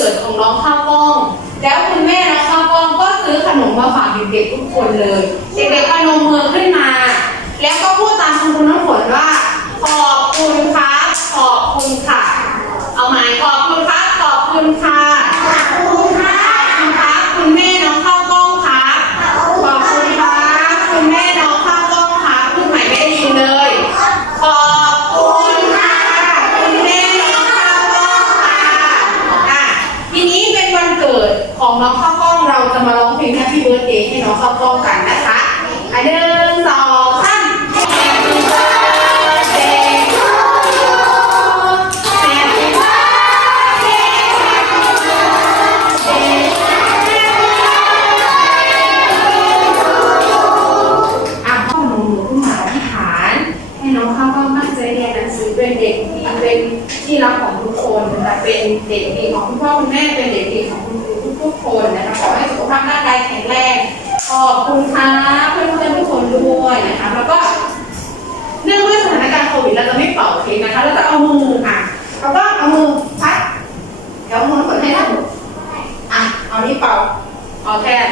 กิดของน้องข้าวกล้อง แล้วคุณแม่น้องข้าวกล้องก็ซื้อขนมมาฝากเด็กๆทุกคนเลย เด็กๆพนมมือขึ้นมา แล้วก็พูดตามคุณน้ำฝนว่า ขอบคุณครับ ขอบคุณค่ะ เอาไหมขอบคุณครับ ขอบคุณค่ะ ขอบคุณครับ คุณแม่น้องข้าวกล้องครับ ขอบคุณครับคุณแม่น้องข้าวกล้องครับพูดใหม่ไม่ได้ยินเลย ขอบคุณค่ะคุณแม่น้องข้าวกล้องค่ะอะ ทีนี้เป็นวันเกิด ของน้องข้าวกล้องเราจะมาร้องเพลง Happy Birthday ให้น้องข้าวกล้องกันนะคะอะหนึ่งสองสาม Happy Birthday to you Happy Birthday อะพ่อหนูหนูขึ้นมาอธิษฐานให้น้องข้าวกล้องตั้งใจเรียนหนังสือเป็นเด็กดีเป็นที่รักของทุกคนนะคะเป็นเด็กดีของคุณพ่อคุณแม่เป็นเด็กดีของคุณ อบคุณค่ะเพื่อนเพื่อนทุกคนด้วยนะคะแล้วก็เนื่องด้วยสถานการณ์โควิดเราจะไม่เป่าเค้กนะคะเราจะเอามือค่ะเล้ก็เอามือพัดเดี๋ยวมือน้ำฝนให้นะอะเอานี้เป่าเอาแทน